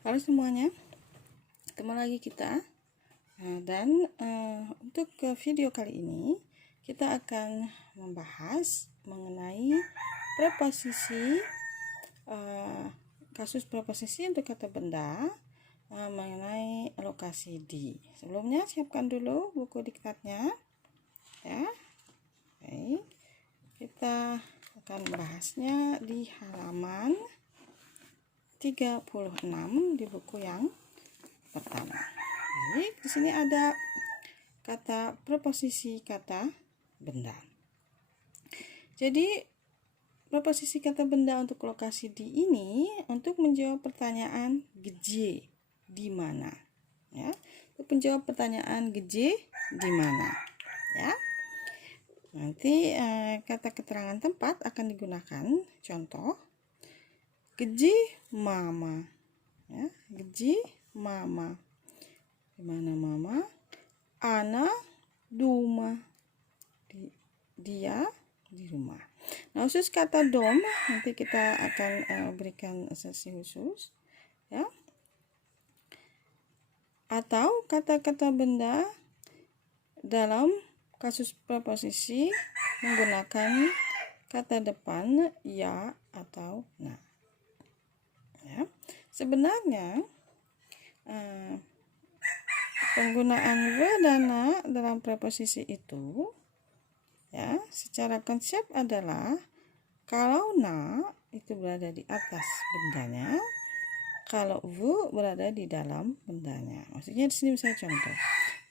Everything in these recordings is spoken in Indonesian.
Halo semuanya, ketemu lagi kita. Dan untuk video kali ini kita akan membahas mengenai preposisi, kasus preposisi untuk kata benda mengenai lokasi di. Sebelumnya siapkan dulu buku diktatnya, ya. Baik, kita akan membahasnya di halaman 36 di buku yang pertama. Jadi di sini ada kata preposisi kata benda. Jadi preposisi kata benda untuk lokasi di ini untuk menjawab pertanyaan gdzie di mana, ya. Untuk menjawab pertanyaan gdzie di mana, ya. Nanti kata keterangan tempat akan digunakan. Contoh, gdzie mama, ya, gdzie mama, di mana mama? Ana duma, dia di rumah. Nah, khusus kata dom nanti kita akan berikan sesi khusus, ya. Atau kata-kata benda dalam kasus preposisi menggunakan kata depan ya atau na. Ya, sebenarnya penggunaan we dan na dalam preposisi itu, ya, secara konsep adalah kalau na itu berada di atas bendanya, kalau vu berada di dalam bendanya. Maksudnya di sini misalnya contoh,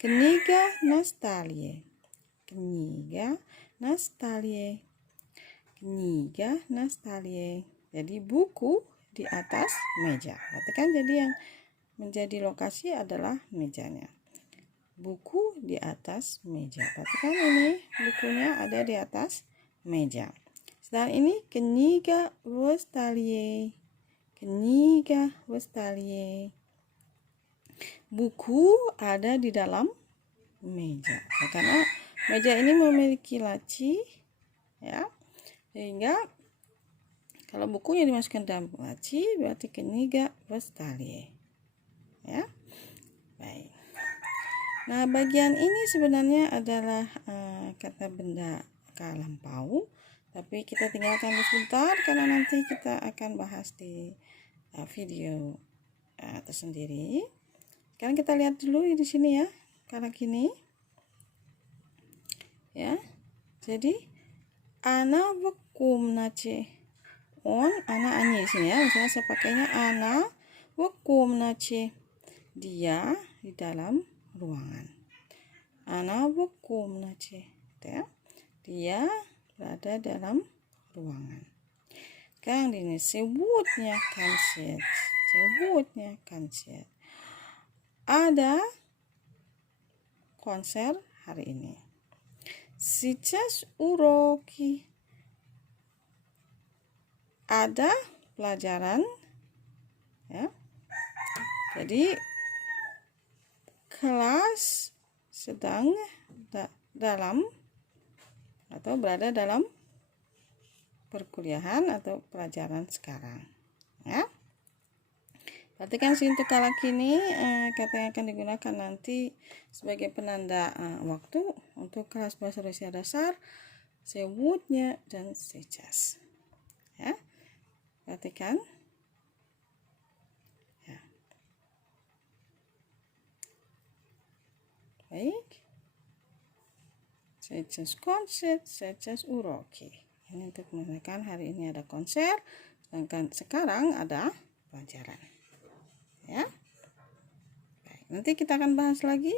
kniga nastalie, kniga nastalie, kniga nastalie. Jadi buku di atas meja. Berarti kan jadi yang menjadi lokasi adalah mejanya. Buku di atas meja. Berarti kan ini bukunya ada di atas meja. Sedangkan ini kniga nastalie, kniga nastalie. Buku ada di dalam meja. Nah, karena meja ini memiliki laci, ya, sehingga kalau bukunya dimasukkan dalam laci berarti kniga nastalie, ya. Baik. Nah, bagian ini sebenarnya adalah kata benda lampau, tapi kita tinggalkan sebentar karena nanti kita akan bahas di video tersendiri. Sekarang kita lihat dulu di sini, ya, karena gini, ya. Jadi ana vakum nace on, ana anye di sini, ya. Misalnya saya pakainya ana vakum nace, dia di dalam ruangan. Ana vakum nace, ya. Dia berada dalam ruangan. Sekarang ini sebutnya konser, sebutnya konser. Ada konser hari ini. Сейчас уроки. Ada pelajaran, ya. Jadi kelas sedang dalam atau berada dalam perkuliahan atau pelajaran sekarang, ya. Perhatikan sih untuk kala kini kata yang akan digunakan nanti sebagai penanda waktu untuk kelas bahasa Rusia dasar, sebutnya dan сейчас, ya. Perhatikan, ya. Baik. Сейчас konser, сейчас уроки. Ini untuk menandakan hari ini ada konser, sedangkan sekarang ada pelajaran, ya. Baik, nanti kita akan bahas lagi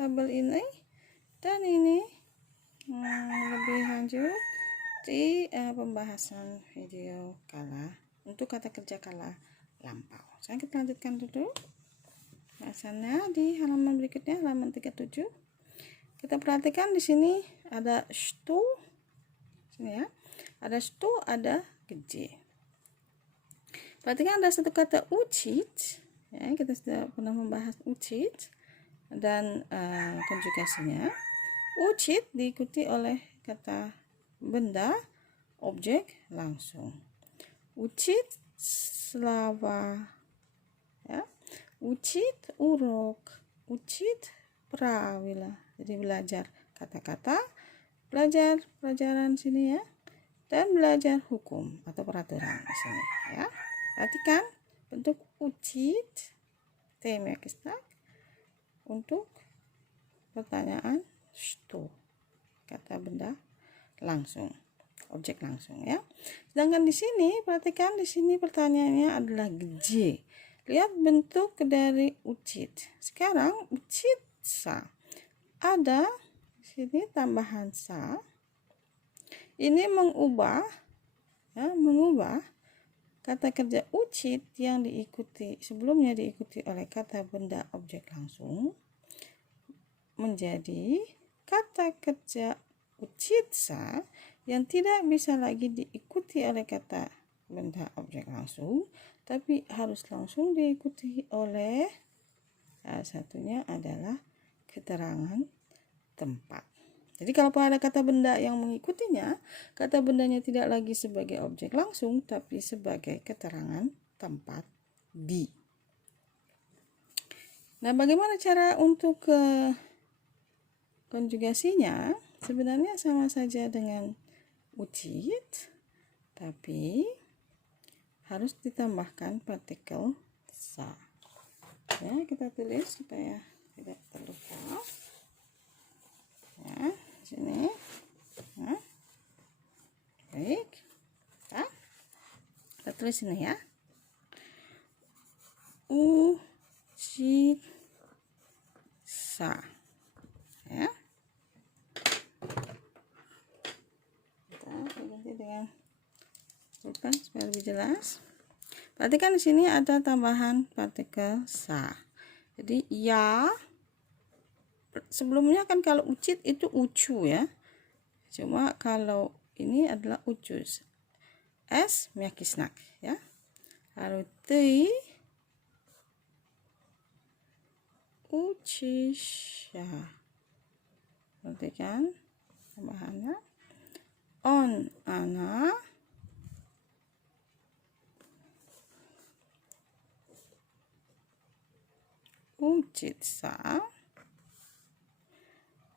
tabel ini dan ini lebih lanjut di pembahasan video untuk kata kerja kala lampau. Sekarang kita lanjutkan dulu bahasannya di halaman berikutnya, halaman 37. Kita perhatikan di sini ada stu, sini, ya. Ada stu, ada gdzie. Perhatikan ada satu kata uchit, ya. Kita sudah pernah membahas uchit dan konjugasinya. Uchit diikuti oleh kata benda, objek, langsung. Uchit slava, ya. Ucit urok, ucit prawila. Jadi belajar kata-kata, belajar pelajaran sini ya, dan belajar hukum atau peraturan di sini ya. Perhatikan bentuk ucit, temekisnak untuk pertanyaan что, kata benda langsung, objek langsung ya. Sedangkan di sini perhatikan, di sini pertanyaannya adalah где. Lihat bentuk dari ucit. Sekarang ucit sa. Ada di sini tambahan sa. Ini mengubah kata kerja ucit yang sebelumnya diikuti oleh kata benda objek langsung menjadi kata kerja ucitsa yang tidak bisa lagi diikuti oleh kata benda objek langsung, tapi harus langsung diikuti oleh salah satunya adalah keterangan tempat. Jadi kalau ada kata benda yang mengikutinya, kata bendanya tidak lagi sebagai objek langsung, tapi sebagai keterangan tempat di. Nah, bagaimana cara untuk konjugasinya? Sebenarnya sama saja dengan ucit, tapi harus ditambahkan partikel sa. Ya, kita tulis supaya tidak terlupa. Ya, sini. Nah, baik. Kita tulis sini ya. Ucit sa. Ya. Kita ganti dengan bukan supaya lebih jelas. Perhatikan di sini ada tambahan partikel sa. Jadi ya, sebelumnya kan kalau ucit itu ucu ya. Cuma kalau ini adalah ucus. S mekisnak ya. Lalu ti ucisya. Perhatikan tambahannya. On ana ucitsa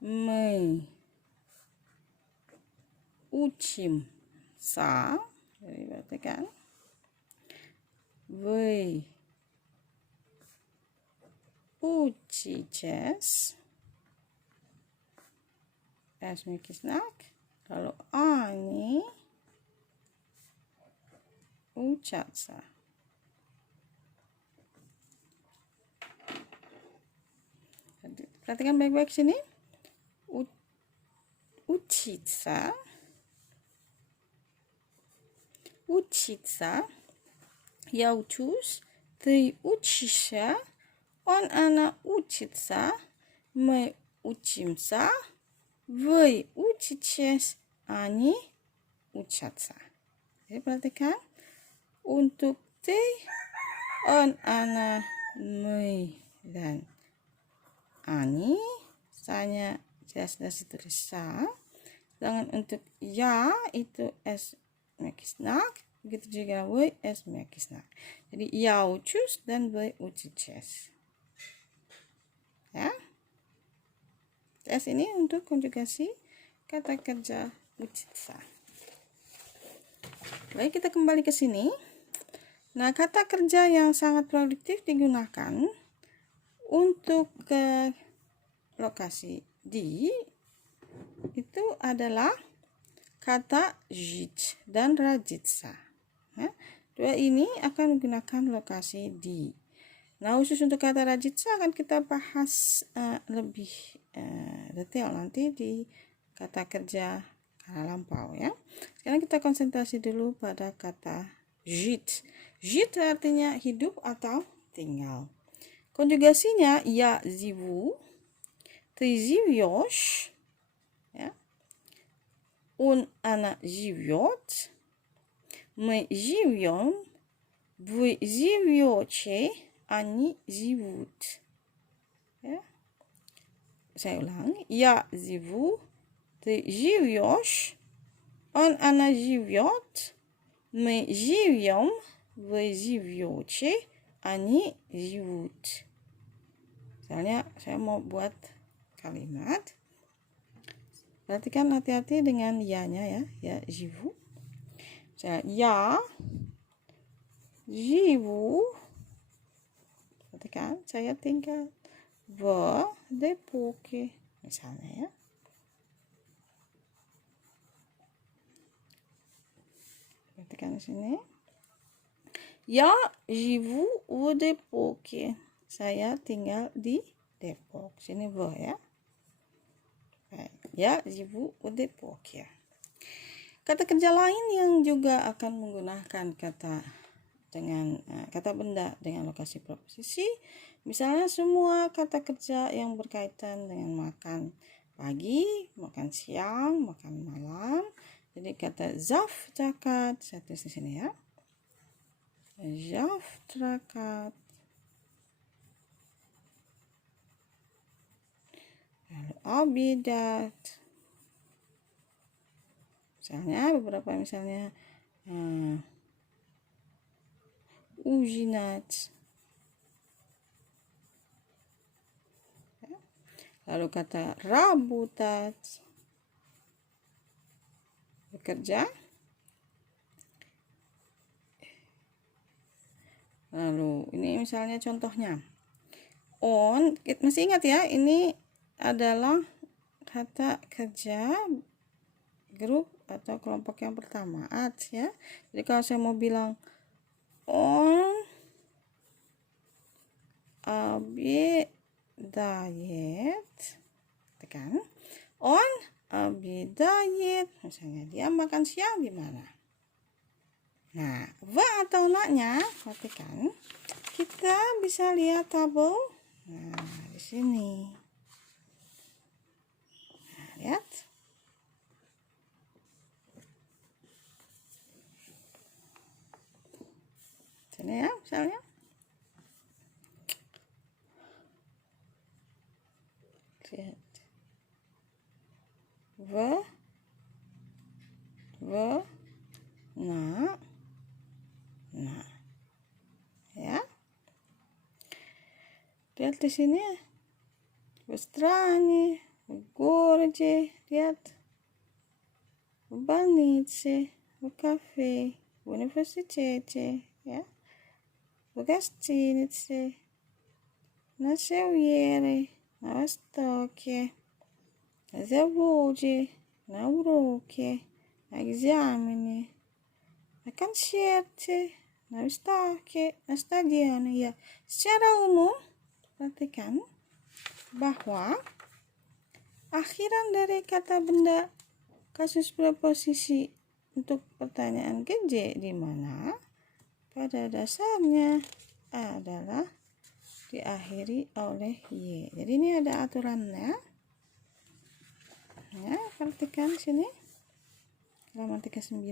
me uchimsa. Jadi perhatikan. Вы учитесь. S mekisnak. Kalau они учатся. Perhatikan baik-baik sini. Учиться. Учиться. Я учусь. Ты учишься. Он, она учится. Мы учимся. Вы учитесь. Они учатся. Jadi perhatikan. Untuk ты, он, она, мы, dan ani, sa-nya jelas-jelas ditulis sa. Sedangkan untuk ya itu S mekisnak, begitu juga we S mekisnak. Jadi ya ucus dan we ucices. Ya. Tes ini untuk konjugasi kata kerja ucitsa. Baik, kita kembali ke sini. Nah, kata kerja yang sangat produktif digunakan untuk ke lokasi di itu adalah kata jit dan rajitsa. Ya, dua ini akan menggunakan lokasi di. Nah, khusus untuk kata rajitsa akan kita bahas lebih detail nanti di kata kerja kala lampau ya. Sekarang kita konsentrasi dulu pada kata jit. Jit artinya hidup atau tinggal. Konjugasinya ya живу, ты живешь, ya. Он, она живет, мы живем, вы живете, они живут. Ya. Saya ulang. Я живу, ты живешь, он, она живет, мы живем, вы живете, Ani живут. Misalnya saya mau buat kalimat, perhatikan hati-hati dengan ya-nya ya, ya живу. Ya живу. Perhatikan, saya tinggal в Depok. Misalnya ya. Perhatikan di sini. Ya живу в Depok. Saya tinggal di Depok. Sini v ya. Baik. Ya живу в Depok ya. Kata kerja lain yang juga akan menggunakan kata benda dengan lokasi preposisi, misalnya semua kata kerja yang berkaitan dengan makan pagi, makan siang, makan malam. Jadi kata zavtrakat, saya tulis di sini ya. Zavtrakat. Lalu abidat. Misalnya ujinat. Lalu kata rabutat, bekerja. Lalu ini misalnya contohnya. Masih ingat ya, ini adalah kata kerja grup atau kelompok yang pertama, ya. Jadi kalau saya mau bilang on abi diet, tekan on abi diet, misalnya dia makan siang di mana. Nah, va atau naknya, perhatikan, kita bisa lihat tabel. Nah, di sini. Nah, lihat. Sini ya, misalnya. Lihat. Nah, ya. Lihat di sini. В стране, в городе, lihat. В больнице, в кафе, в университете, ya. В гостинице, на севере, на востоке, на заводе, на уроке, на экзамене, на концерте, на выставке, на стадионе, ya. Secara umum, perhatikan bahwa akhiran dari kata benda kasus preposisi untuk pertanyaan keje di mana pada dasarnya adalah diakhiri oleh y. Jadi ini ada aturannya. Ya, perhatikan sini. Halaman 39.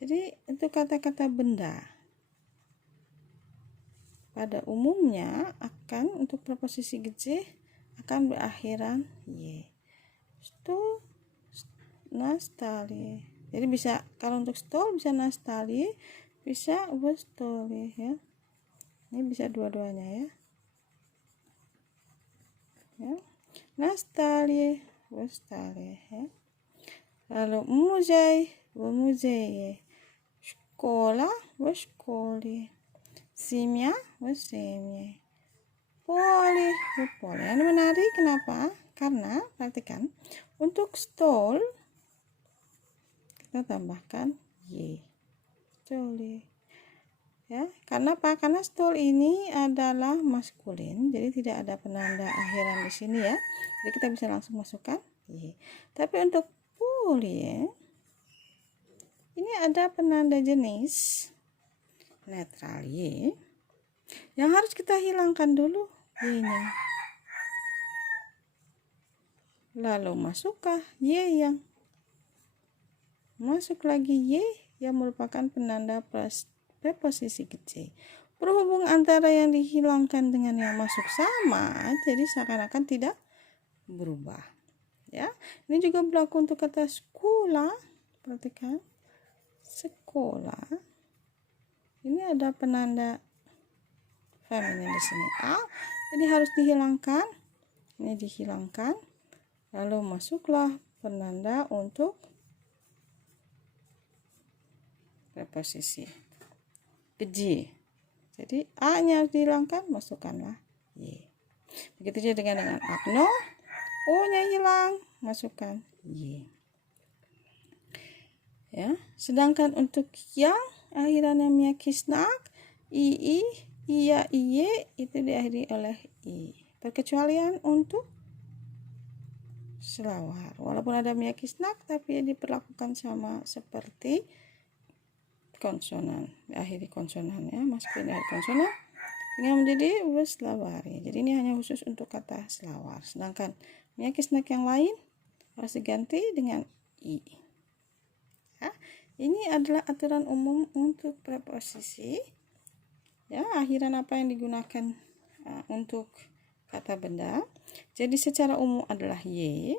Jadi untuk kata-kata benda pada umumnya akan untuk preposisi keje akan berakhiran y. Stol, nastali. Jadi bisa kalau untuk stol bisa nastali, bisa vostoli ya. Ini bisa dua-duanya ya. Ya. Nastali, vostali ya. Lalu muzej, muzeje. Sekolah, voskoli. Simya, vosemye. Poli, poli. Ini menarik, kenapa? Karena perhatikan untuk stol kita tambahkan y. Stoli. Ya, karena apa? Karena stol ini adalah maskulin, jadi tidak ada penanda akhiran di sini ya. Jadi kita bisa langsung masukkan y. Tapi untuk poli ya, ini ada penanda jenis netral y yang harus kita hilangkan dulu y-nya. Lalu masukkah y yang masuk lagi y yang merupakan penanda preposisi keje. Berhubung antara yang dihilangkan dengan yang masuk sama, jadi seakan-akan tidak berubah. Ya, ini juga berlaku untuk kata sekolah. Perhatikan, sekolah. Ini ada penanda feminin di sini a, jadi harus dihilangkan. Ini dihilangkan, lalu masuklah penanda untuk preposisi ke J. Jadi a-nya harus dihilangkan, masukkanlah y. Begitu juga dengan Agno, o-nya hilang, masukkan y. Ya, sedangkan untuk yang akhirannya miakisnak, ii, iya, iye itu diakhiri oleh i. Perkecualian untuk selawar. Walaupun ada miakisnak, tapi diperlakukan sama seperti konsonan, diakhiri konsonan ya, masukin akhir konsonan dengan menjadi selawari. Jadi ini hanya khusus untuk kata selawar. Sedangkan miakisnak yang lain harus diganti dengan i. Ya, ini adalah aturan umum untuk preposisi. Ya, akhiran apa yang digunakan untuk kata benda. Jadi secara umum adalah y.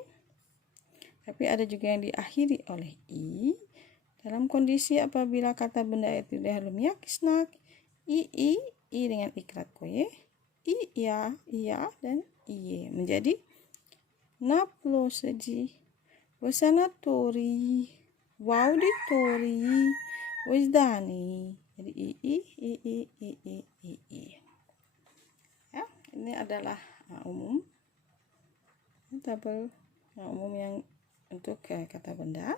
Tapi ada juga yang diakhiri oleh i. Dalam kondisi apabila kata benda itu dahulu miakisnak, i dengan ikrat koye, iya, dan iye menjadi naploseji, wasanatori, wauditori, wisdani. Jadi i. Ya, ini adalah umum tabel umum yang untuk kata benda.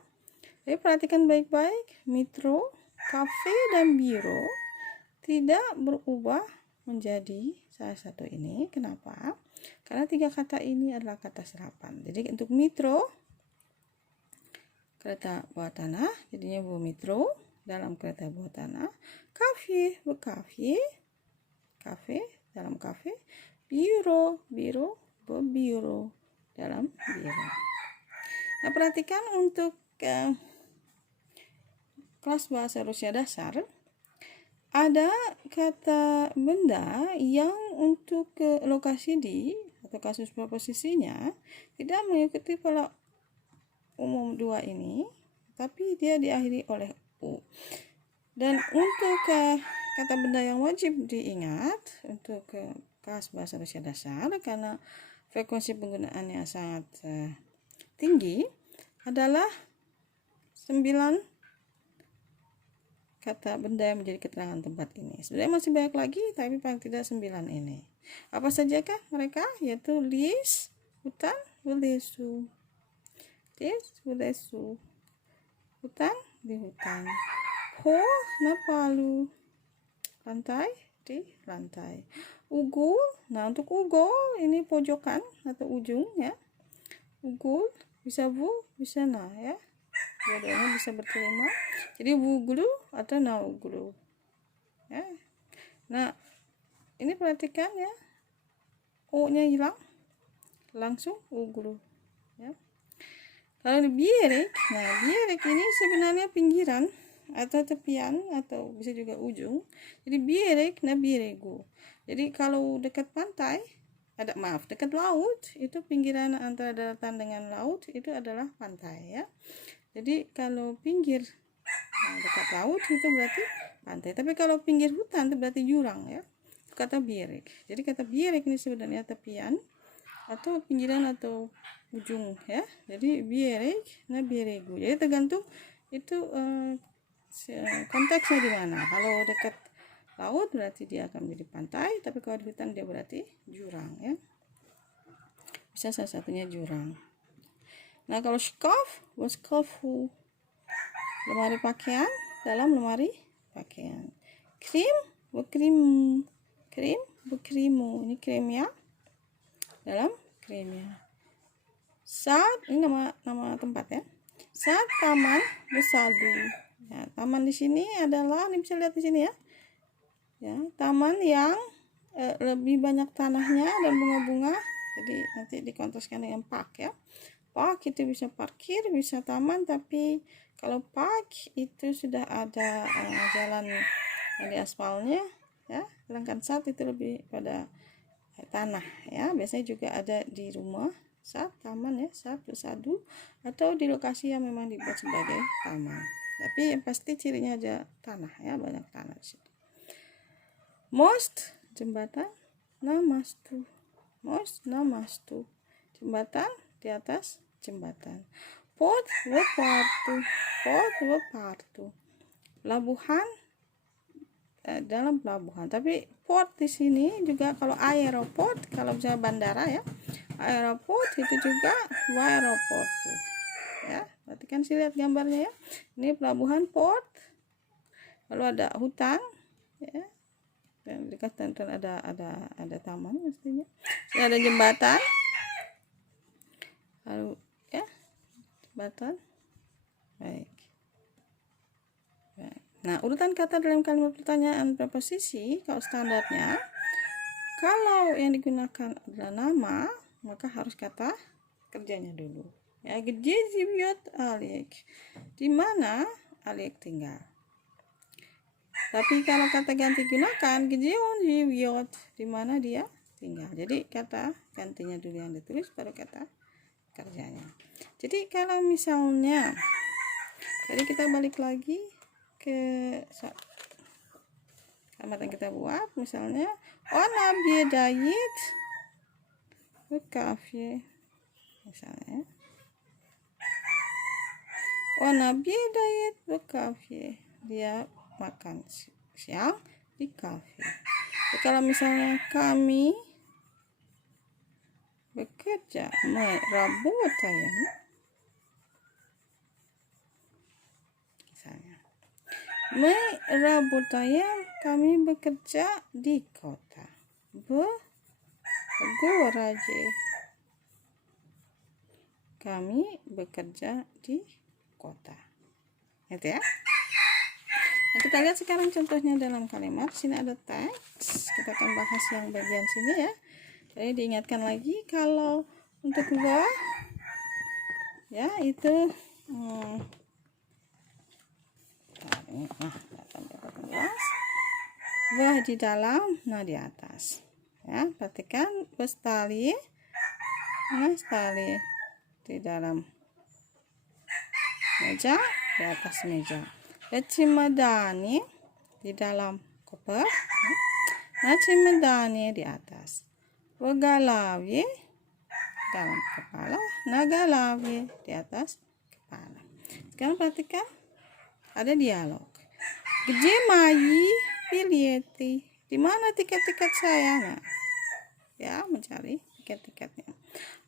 Jadi perhatikan baik-baik, mitro, kafe, dan biro tidak berubah menjadi salah satu ini. Kenapa? Karena 3 kata ini adalah kata serapan. Jadi untuk mitro, kereta bawah tanah, jadinya bu mitro dalam kereta bawah tanah. Kafe, berkafe, kafe dalam kafe. Biro, berbiro dalam biro. Nah, perhatikan untuk kelas bahasa Rusia dasar, ada kata benda yang untuk lokasi di atau kasus preposisinya tidak mengikuti pola umum 2 ini, tapi dia diakhiri oleh u. Dan untuk kata benda yang wajib diingat untuk kelas bahasa Rusia dasar karena frekuensi penggunaannya sangat tinggi adalah 9 kata benda yang menjadi keterangan tempat ini. Sebenarnya masih banyak lagi, tapi paling tidak 9 ini. Apa sajakah mereka? Yaitu lis, hutan, bulesu. Lis, bulesu. Hutan, di hutan. Ho, napalu. Lantai, di lantai. Ugul, nah untuk ugol ini pojokan atau ujung ya. Ugul, bisa bu, bisa na ya. Dua-duanya bisa berterima. Jadi bugulu atau naugulu. Ya. Nah, ini perhatikan ya. O-nya hilang. Langsung ugulu. Ya. Kalau di bierek, nah bierek ini sebenarnya pinggiran atau tepian atau bisa juga ujung. Jadi bierek, nah bieregu. Jadi kalau dekat pantai, dekat laut, itu pinggiran antara daratan dengan laut itu adalah pantai ya. Jadi kalau pinggir dekat laut itu berarti pantai. Tapi kalau pinggir hutan itu berarti jurang ya. Kata bierek. Jadi kata bierek ini sebenarnya tepian atau pinggiran atau ujung ya. Jadi bierek, nah bieregu. Jadi tergantung itu konteksnya di mana. Kalau dekat laut berarti dia akan menjadi pantai, tapi kalau di hutan dia berarti jurang ya. Bisa salah satunya jurang. Nah, kalau shkaf, waskafu. Lemari pakaian, dalam lemari pakaian. Krim, bekrimu. Krim, bekrimu. Ini krimnya, dalam krimnya. Saat, ini nama tempat ya. Saat taman bersadu. Ya, taman di sini adalah, ini bisa lihat di sini ya. Ya, taman yang lebih banyak tanahnya dan bunga-bunga. Jadi nanti dikontraskan dengan park ya. Park itu bisa parkir, bisa taman, tapi kalau park itu sudah ada jalan yang di aspalnya ya. Sedangkan saat itu lebih pada tanah ya. Biasanya juga ada di rumah saat taman ya, saat bersadu atau di lokasi yang memang dibuat sebagai taman. Tapi yang pasti cirinya ada tanah ya, banyak tanah di situ. Most jembatan, namastu. Most namastu. Jembatan, di atas jembatan. Port Wepartu. Port Wepartu. Pelabuhan, dalam pelabuhan. Tapi port di sini juga kalau aeroport, kalau misalnya bandara ya, aeroport itu juga aeroport tuh. Ya, berarti kan sih lihat gambarnya ya. Ini pelabuhan port. Lalu ada hutan, ya. Dan dekat dan ada taman mestinya. Ini ada jembatan. Lalu ya, jembatan. Baik. Nah, urutan kata dalam kalimat pertanyaan preposisi kalau standarnya, kalau yang digunakan adalah nama, maka harus kata kerjanya dulu. Ya, где живет Alek? Di mana Alek tinggal? Tapi kalau kata ganti gunakan, где он живет? Di mana dia tinggal. Jadi kata gantinya dulu yang ditulis, baru kata kerjanya. Jadi kalau misalnya, jadi kita balik lagi ke kalimat yang kita buat, misalnya ona biedayit kafe, misalnya ona biedayit kafe, dia makan siang di kafe. Kalau misalnya kami bekerja merabotayan, misalnya merabotayan, kami bekerja di kota. Begoraje, kami bekerja di kota. Itu ya. Nah, kita lihat sekarang contohnya dalam kalimat. Sini ada teks. Kita akan bahas yang bagian sini ya. Jadi diingatkan lagi kalau untuk gua ya itu wah di dalam, nah di atas. Ya, perhatikan bestali, nah stali di dalam meja, di atas meja. Cimadani di dalam koper, nah cimadani di atas. Wagalawi dalam kepala, nagalawi di atas kepala. Sekarang perhatikan ada dialog. Где мои билеты? Di mana tiket-tiket saya? Nah, ya mencari tiket-tiketnya.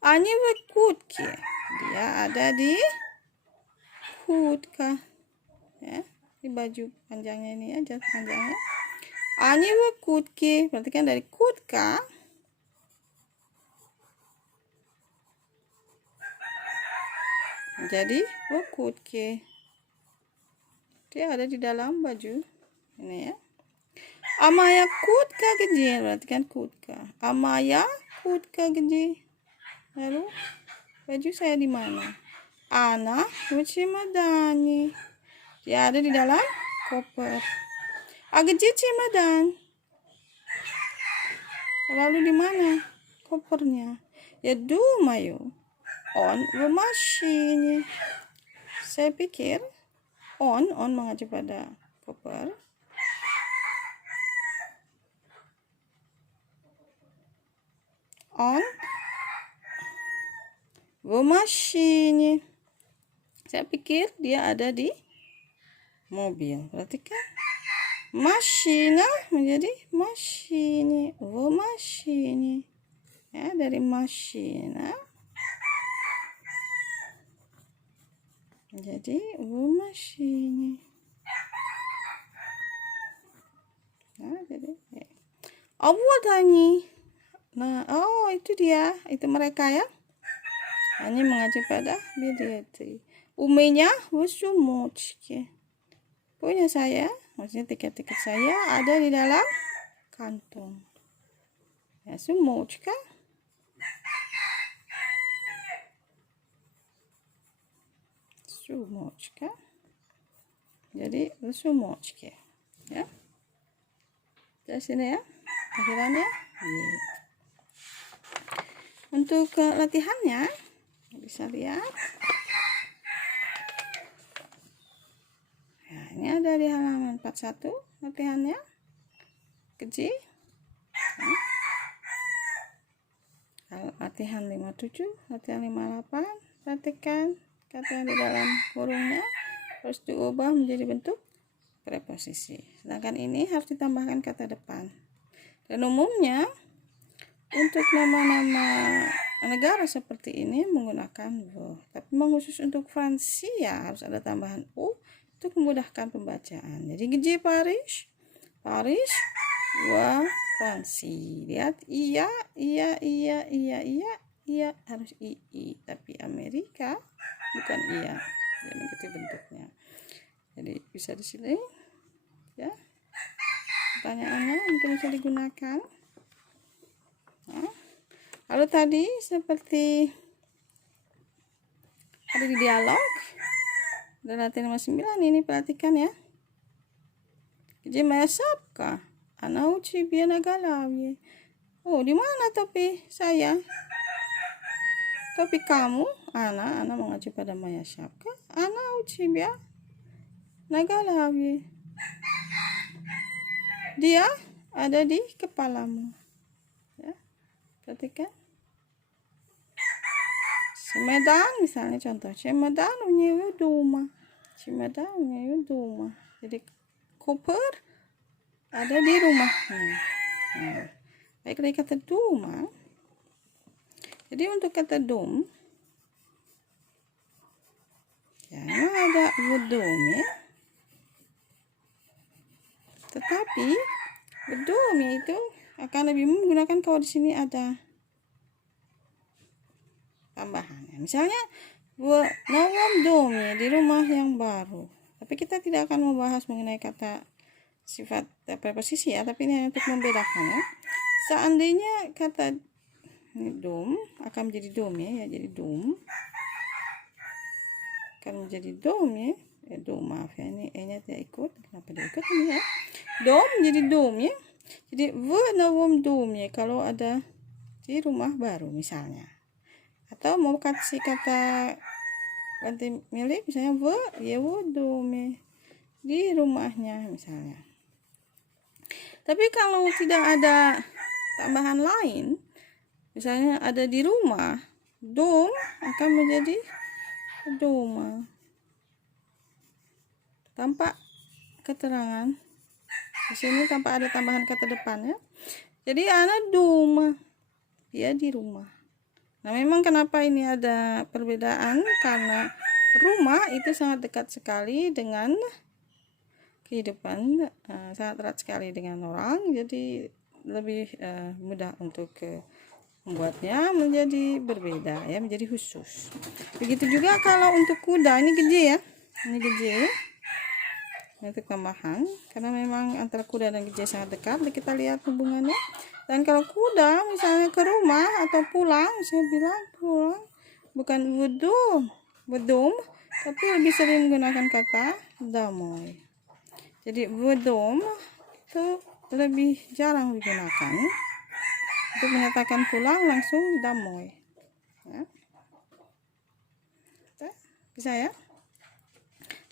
Они в куртке. Dia ada di kurtka. Ya, di baju panjangnya ini aja panjangnya. Они в куртке. Perhatikan dari kurtka. Jadi в куртке. Dia ada di dalam baju ini ya. Amaya kurtka gede, berarti kan kurtka. Amaya kurtka gede. Lalu baju saya di mana? Ana cimadani. Dia ada di dalam koper. Agje cimadan. Lalu di mana kopernya? Ya dumayo. On rumashini. Saya pikir on mengacu pada koper. On rumashini. Saya pikir dia ada di mobil. Berarti kan mashina menjadi mashini. Rumashini. Ya, dari mashina jadi rumashini. Nah, jadi awalnya. Nah, oh itu dia, itu mereka ya. Ini mengacu pada bileti. Umenya wusumuchki. Punya saya, maksudnya tiket-tiket saya ada di dalam kantong. Ya, sumuchka. Sumuchka. Jadi wusumuchki. Ya. Dari sini ya. Akhirannya. Untuk latihannya bisa lihat. Ya, ini ada di halaman 41 latihannya. Keji. Latihan 57, latihan 58. Perhatikan kata yang di dalam kurungnya harus diubah menjadi bentuk preposisi. Sedangkan ini harus ditambahkan kata depan. Dan umumnya untuk nama-nama negara seperti ini menggunakan V. Tapi memang khusus untuk Fransia harus ada tambahan U untuk memudahkan pembacaan. Jadi G Paris, Paris, wa Fransi. Lihat, iya harus ii. Tapi Amerika bukan iya. Ya begitu bentuknya. Jadi bisa di sini, ya. Pertanyaannya mungkin bisa digunakan. Nah, lalu tadi seperti ada di dialog, dan latihan nomor 9 ini perhatikan ya. Где моя шапка? Она у тебя на голове. Oh, di mana topi saya? Topi kamu? Ana mengacu pada моя шапка. Она у тебя на голове. Dia ada di kepalamu. Ya, perhatikan. Чемодан, misalnya contoh. Чемодан у него дома. Чемодан у него дома. Jadi koper ada di rumahnya. Nah, baik dari kata doma. Jadi untuk kata dom, ya ada bedom ya. Tetapi bedom itu akan lebih menggunakan kalau di sini ada tambahannya. Misalnya nawam domi di rumah yang baru. Tapi kita tidak akan membahas mengenai kata sifat preposisi ya, tapi ini untuk membedakan ya. Seandainya kata ini dom akan menjadi dom ya, jadi dom akan menjadi dom ya. Dom, maaf ya, ini e-nya tidak ikut. Kenapa tidak ikut ini ya? Dom menjadi dom ya. Jadi nawam dom ya kalau ada di rumah baru misalnya. Atau mau kasih kata ganti milik misalnya yewo dome di rumahnya misalnya. Tapi kalau tidak ada tambahan lain, misalnya ada di rumah, dom akan menjadi doma tanpa keterangan. Di sini tanpa ada tambahan kata depan ya. Jadi anak doma, dia di rumah. Nah, memang kenapa ini ada perbedaan? Karena rumah itu sangat dekat sekali dengan kehidupan, sangat erat sekali dengan orang, jadi lebih mudah untuk membuatnya menjadi berbeda ya, menjadi khusus. Begitu juga kalau untuk kuda, ini gede ya, ini gede untuk tambahan, karena memang antara kuda dan gede sangat dekat. Kita lihat hubungannya. Dan kalau kuda misalnya ke rumah atau pulang, saya bilang pulang bukan bedom, tapi lebih sering menggunakan kata damoy. Jadi bedom itu lebih jarang digunakan. Untuk menyatakan pulang langsung damoy. Ya. Bisa ya?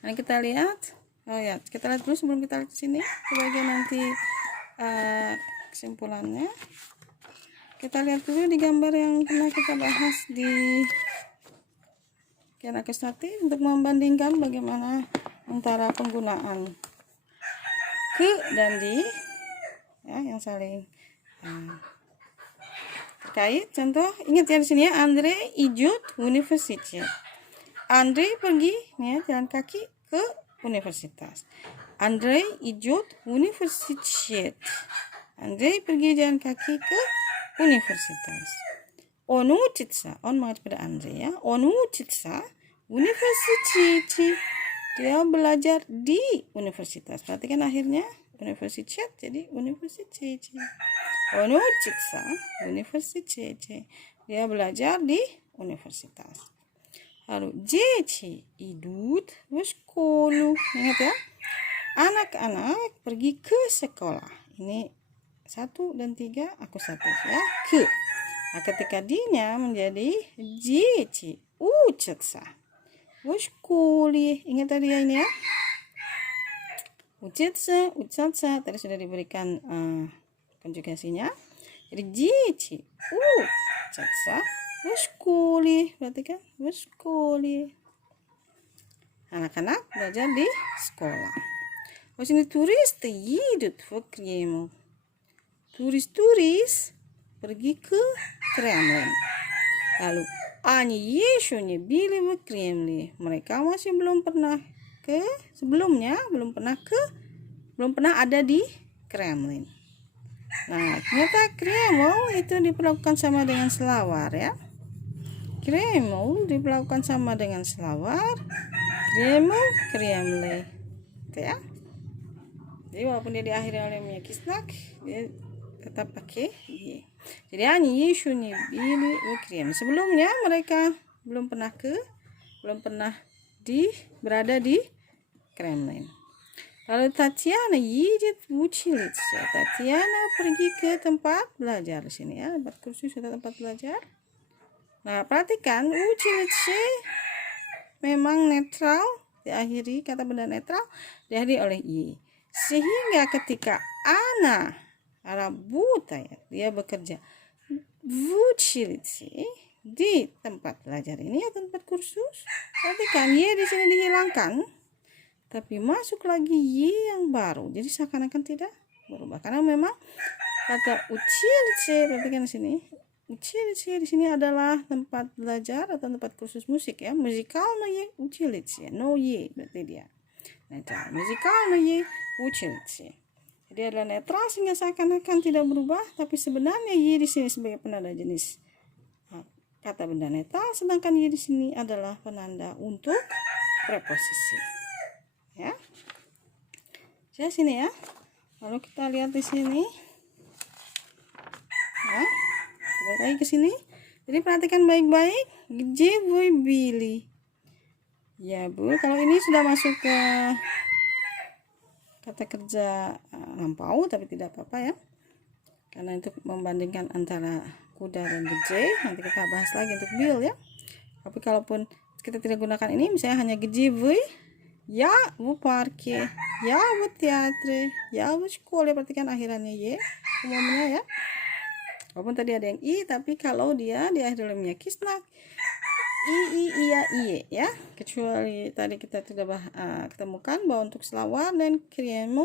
Nah, kita lihat. Oh ya, kita lihat dulu sebelum kita lihat ke sini. Sebagai nanti kesimpulannya, kita lihat dulu di gambar yang pernah kita bahas di kira kesati untuk membandingkan bagaimana antara penggunaan ke dan di ya, yang saling terkait. Contoh, ingat ya di sini ya, Andre ijut universitas. Andre pergi ya, jalan kaki ke universitas. Andre ijut universitet. Andre pergi jalan kaki ke universitas. Он учится, он mengacu pada Andre ya. Он учится в университете. Dia belajar di universitas. Perhatikan akhirnya universitet jadi universitete. Он учится в университете. Dia belajar di universitas. Lalu дети идут в школу. Ingat ya. Anak-anak pergi ke sekolah. Ini 1 dan 3 aku satu ya, ke. Nah, ketika D-nya menjadi дети учатся в школе. Ingat tadi ya ini ya. Учатся tadi sudah diberikan konjugasinya. Jadi jici, catsa, bersekolah, berarti kan bersekolah. Anak-anak belajar di sekolah. Och sini turister givet för Kreml. Turis pergi ke Kremlin. Lalu они еще не были в Кремле. Mereka masih belum pernah ada di Kremlin. Nah, ternyata Kreml itu diperlakukan sama dengan selawar ya. Kreml diperlakukan sama dengan selawar. Kreml, Kremle. Gitu ya. Jadi walaupun dia diakhiri oleh miyakisnak, dia tetap pakai y. Jadi они еще не были в Кремле. Sebelumnya mereka belum pernah berada di Kremlin. Lalu Tatiana едет в училище. Tatiana pergi ke tempat belajar di sini ya, tempat kursus atau tempat belajar. Nah, perhatikan училище memang netral, diakhiri kata benda netral diakhiri oleh y. Sehingga ketika Ana работает, dia bekerja в училище, di tempat belajar ini atau tempat kursus, perhatikan y di sini dihilangkan. Tapi masuk lagi y yang baru. Jadi seakan-akan tidak berubah. Karena memang kata училище, perhatikan di sini. Училище di sini adalah tempat belajar atau tempat kursus musik ya. Музыкальное училище. No y berarti dia. Netral. Музыкальное училище. Jadi adalah netral sehingga seakan-akan tidak berubah. Tapi sebenarnya y di sini sebagai penanda jenis kata benda netral. Sedangkan y di sini adalah penanda untuk preposisi. Ya, saya sini ya. Lalu kita lihat di sini. Ya, balik lagi ke sini. Jadi perhatikan baik-baik. Где вы были? Ya Bu, kalau ini sudah masuk ke kata kerja lampau, tapi tidak apa-apa ya. Karena itu membandingkan antara kuda dan gede. Nanti kita bahas lagi untuk bil ya. Tapi kalaupun kita tidak gunakan ini, misalnya hanya где вы, ya в парке, ya в театре, ya в школе, perhatikan akhirannya y umumnya ya. Walaupun tadi ada yang i, tapi kalau dia diakhiri oleh miyakisnak, iya, ya. Kecuali tadi kita sudah ketemukan bahwa untuk selawar dan Kreml,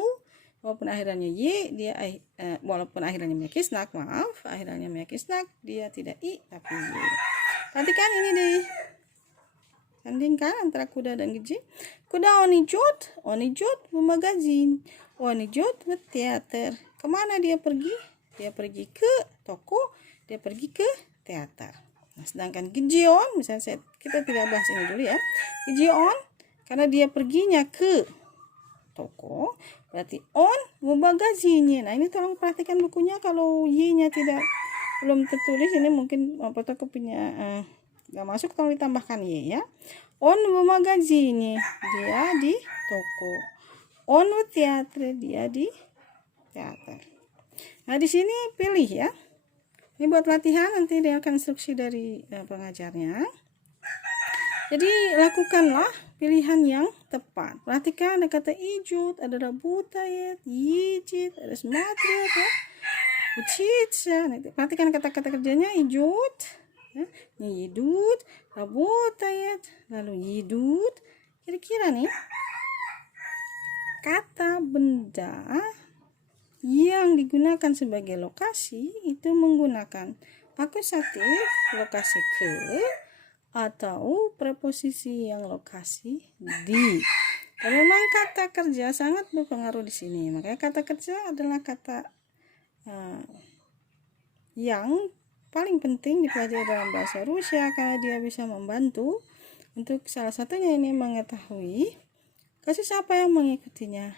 walaupun akhirannya y, dia walaupun akhirannya miyakisnak, akhirannya miyakisnak, dia tidak i tapi y. Perhatikan ini deh. Sandingkan antara kuda dan gede. Kuda он идет в магазин, он идет в театр. Kemana dia pergi? Dia pergi ke toko, dia pergi ke teater. Nah, sedangkan Gideon, misalnya kita tidak bahas ini dulu ya. Gideon, karena dia perginya ke toko, berarti on в магазине. Nah, ini tolong perhatikan bukunya, kalau y-nya belum tertulis, ini mungkin fotokopinya nggak masuk, tolong ditambahkan y ya. On в магазине, dia di toko. On в театре, dia di teater. Nah, di sini pilih ya. Ini buat latihan, nanti dia akan instruksi dari pengajarnya. Jadi lakukanlah pilihan yang tepat. Perhatikan ada kata ijut, ada работает, едет, ada смотрит ya. Учиться. Perhatikan kata-kata kerjanya ijut, ya. Едут, работает, lalu едут. Kira-kira nih kata benda yang digunakan sebagai lokasi itu menggunakan akusatif lokasi ke atau preposisi yang lokasi di. Dan memang kata kerja sangat berpengaruh di sini. Makanya kata kerja adalah kata yang paling penting dipelajari dalam bahasa Rusia, karena dia bisa membantu untuk salah satunya ini mengetahui kasus apa yang mengikutinya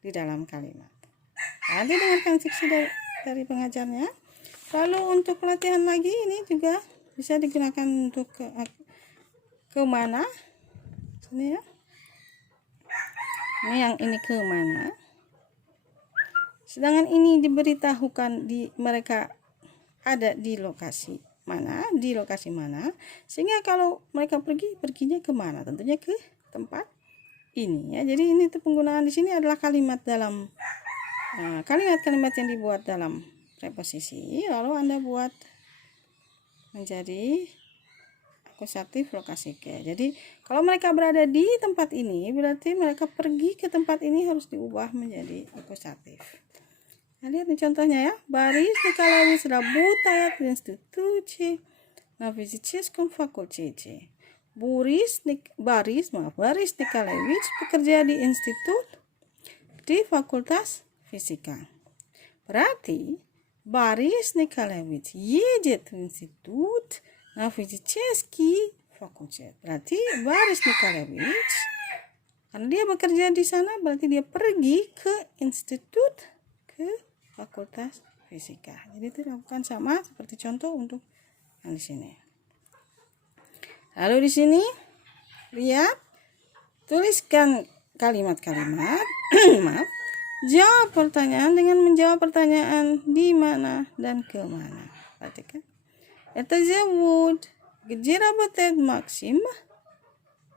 di dalam kalimat. Nanti dengarkan instruksi dari pengajarnya. Lalu untuk pelatihan lagi ini juga bisa digunakan untuk ke mana? Sini ya. Ini yang ini ke mana? Sedangkan ini diberitahukan mereka ada di lokasi mana, sehingga kalau mereka perginya ke mana? Tentunya ke tempat ini ya. Jadi ini tuh penggunaan di sini adalah kalimat dalam kalimat-kalimat yang dibuat dalam preposisi, lalu Anda buat menjadi akusatif lokasi ke. Jadi kalau mereka berada di tempat ini, berarti mereka pergi ke tempat ini harus diubah menjadi akusatif. Nah, lihat nih contohnya ya. Boris Nikolaevich работает в институте на физическом факультете. Boris Nikolaevich bekerja di institut di Fakultas Fisika. Berarti Boris Nikolaevich едет в институт на физический факультет. Berarti Boris Nikolaevich, karena dia bekerja di sana, berarti dia pergi ke institut, ke Fakultas Fisika. Jadi itu dilakukan sama seperti contoh untuk yang di sini. Lalu di sini lihat, tuliskan kalimat-kalimat. Maaf. Jawab pertanyaan dengan menjawab pertanyaan di mana dan ke mana. Perhatikan. Это зовут. Где работает Максим?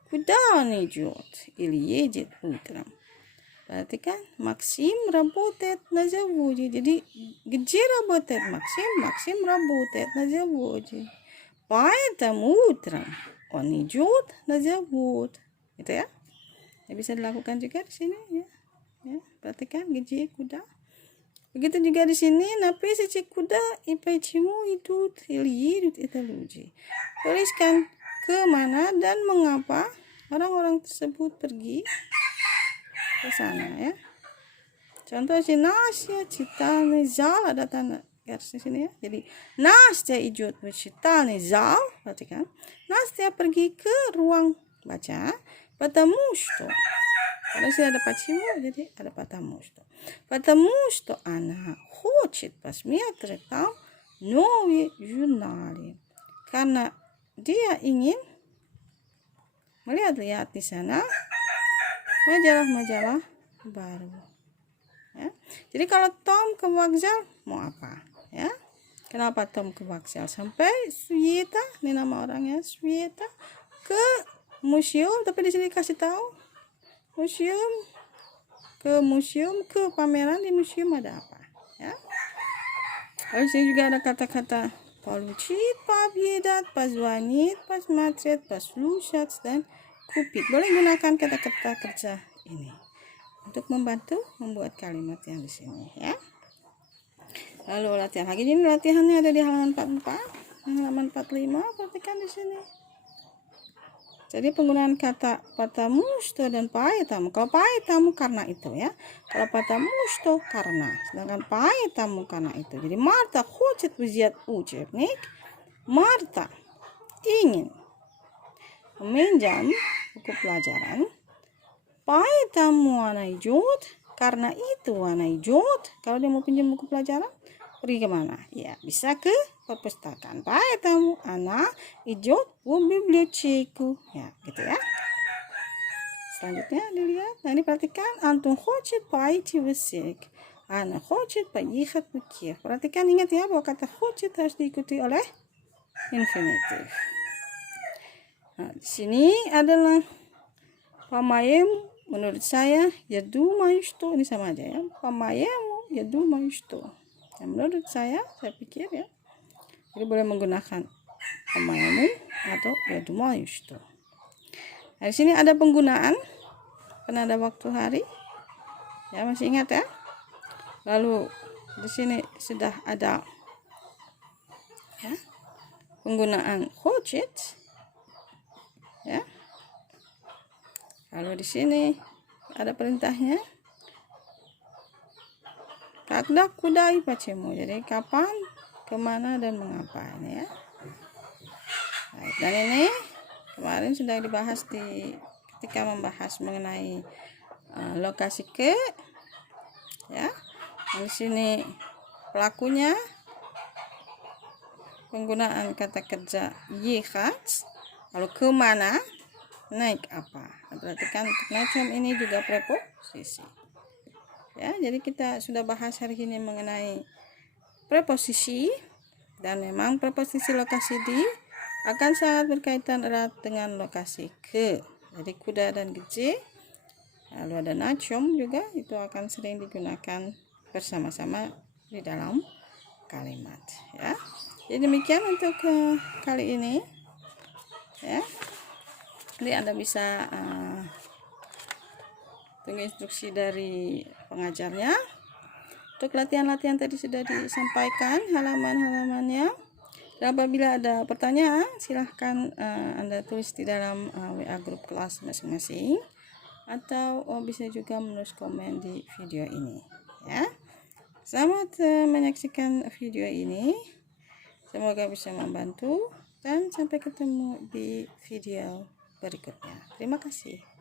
Куда он идет? Или едет утром? Perhatikan. Максим работает на заводе. Jadi, где работает Максим? Максим работает на заводе. Поэтому утром он идет на завод. Gitu ya. Ya, bisa dilakukan juga di sini ya. Ya, perhatikan gaji kuda. Begitu juga di sini, напишите kuda и почему идут или едут это люди. Tuliskan ke mana dan mengapa orang-orang tersebut pergi ke sana ya. Contoh sini, Настя читальный зал, ada tanda garis di sini ya. Jadi Настя идет в читальный зал, perhatikan. Настя pergi ke ruang baca, потому что kalau sih ada почему, jadi ada потому что. Потому что она хочет посмотреть там новые журналы. Karena dia ingin melihat-lihat di sana majalah-majalah baru. Ya. Jadi kalau Tom ke vokzal mau apa? Ya. Kenapa Tom ke vokzal? Sampai Sweta, ini nama orangnya Sweta, ke museum, tapi di sini kasih tahu museum, ke pameran di museum ada apa ya. Lalu sini juga ada kata-kata получить, победать, позвонить, посмотреть, послушать, dan купить. Boleh gunakan kata-kata kerja ini untuk membantu membuat kalimat yang di sini ya. Lalu latihan lagi, ini latihannya ada di halaman 44, halaman 45, perhatikan di sini. Jadi penggunaan kata потому что dan поэтому. Kalau поэтому karena itu ya. Kalau потому что karena. Sedangkan поэтому karena itu. Jadi Marta хочет взять учебник. Marta ingin meminjam buku pelajaran. Поэтому она идет. Karena itu она идет. Kalau dia mau pinjam buku pelajaran, pergi kemana? Ya, bisa ke perpustakaan. Поэтому она идет в библиотеку. Ya, gitu ya. Selanjutnya dilihat. Nah, ini perhatikan. Антон хочет пойти в цирк. Она хочет поехать в Киев. Perhatikan, ingat ya bahwa kata хочет harus diikuti oleh infinitif. Nah, di sini adalah по-моему, menurut saya, я думаю, что ini sama aja ya. По-моему, я думаю, что. Nah, menurut saya pikir ya. Jadi boleh menggunakan по-моему atau я думаю, что. Nah, di sini ada penggunaan penanda waktu hari. Ya, masih ingat ya? Lalu di sini sudah ada ya, penggunaan хочет. Ya. Lalu di sini ada perintahnya. Когда, куда и почему. Jadi kapan, kemana, dan mengapa ini ya. Baik, dan ini kemarin sudah dibahas ketika membahas mengenai lokasi ke. Ya. Di sini pelakunya penggunaan kata kerja ехать. Lalu kemana, naik apa. Nah, perhatikan untuk macam ini juga preposisi. Ya, jadi kita sudah bahas hari ini mengenai preposisi, dan memang preposisi lokasi di akan sangat berkaitan erat dengan lokasi ke. Jadi kuda dan gece, lalu ada начем juga, itu akan sering digunakan bersama-sama di dalam kalimat ya. Jadi demikian untuk kali ini ya. Jadi Anda bisa tunggu instruksi dari pengajarnya. Untuk latihan-latihan tadi sudah disampaikan halaman-halamannya. Dan apabila ada pertanyaan, silahkan Anda tulis di dalam WA grup kelas masing-masing, atau bisa juga menulis komen di video ini ya. Selamat menyaksikan video ini, semoga bisa membantu, dan sampai ketemu di video berikutnya. Terima kasih.